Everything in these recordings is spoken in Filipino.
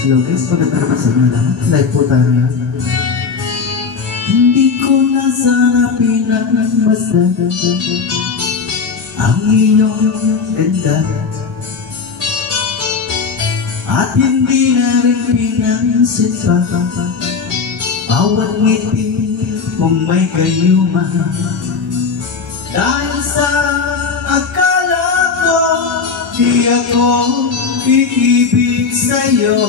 Hello guys, pagkatapos sa mga lahat, live po tayo ngayon. Hindi ko na sana pinagmasdan ang iyong ganda, at hindi na rin pinansin pa bawat ngiti mong may gayuma. Dahil sa akala ko di ako iibig sa'yo,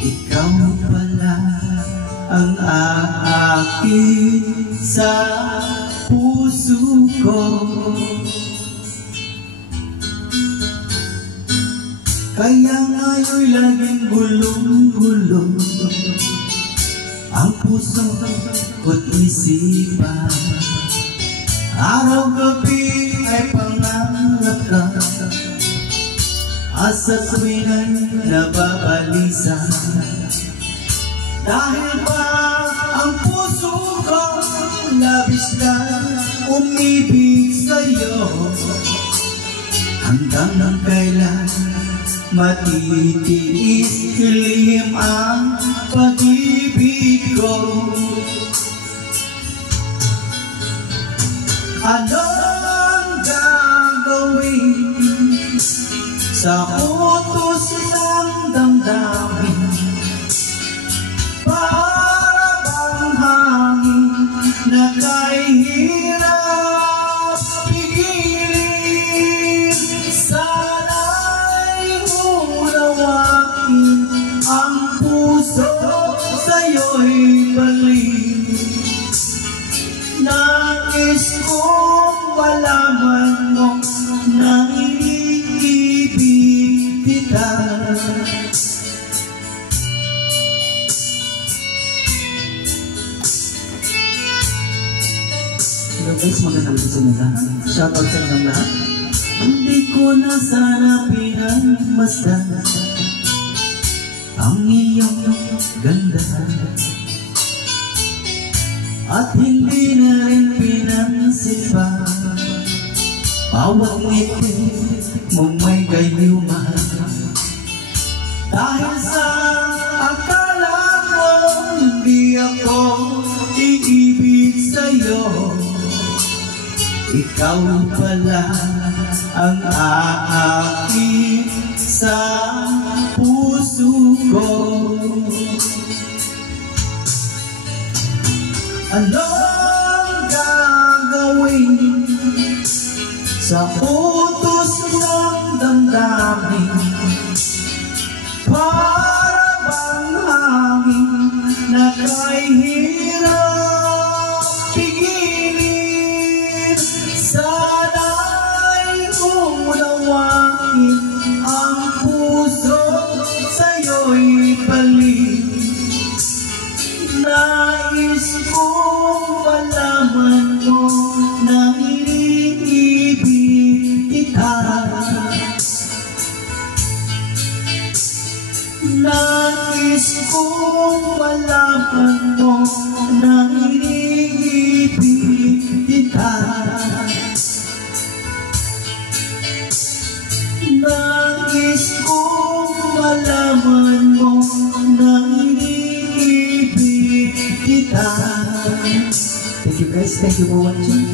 ikaw pala ang aakin sa puso ko. Kaya nga'yo'y laging gulong-gulong ang puso ko't isipan. Araw-gabi ay pangarap ka, asa tuwin ay nababalisa. Dahil ba ang puso ko labis na umibig sa'yo, hanggang ng kailan matitiis lihim ang pag-ibig ko. Anong gagawin sa utos ng damdamin? Para bang hangin na kahirap pigilin? Sana'y unawain ang puso sa'yo'y balik. Nais kong malaman mo na iniibig kita. Hello guys, magandang gusto nila. Shoutout sa inyong lahat. Hindi ko na sana pinagmasdan ang iyong ganda, at hindi na rin pinansin pa bawat ngiti mong may gayuma. Dahil sa akala mo hindi ako iibig sa'yo, ikaw pala ang aakin sa puso ko. Anong gagawin sa utos ng damdamin? Para bang hangin na kahirap pigilin? Sana'y unawain ang puso sa'yo'y balik. Nais kong malaman mo na iniibig kita. Nais kong malaman mo na iniibig kita. Nais kong malaman mo na iniibig kita. Thank you guys, thank you for watching.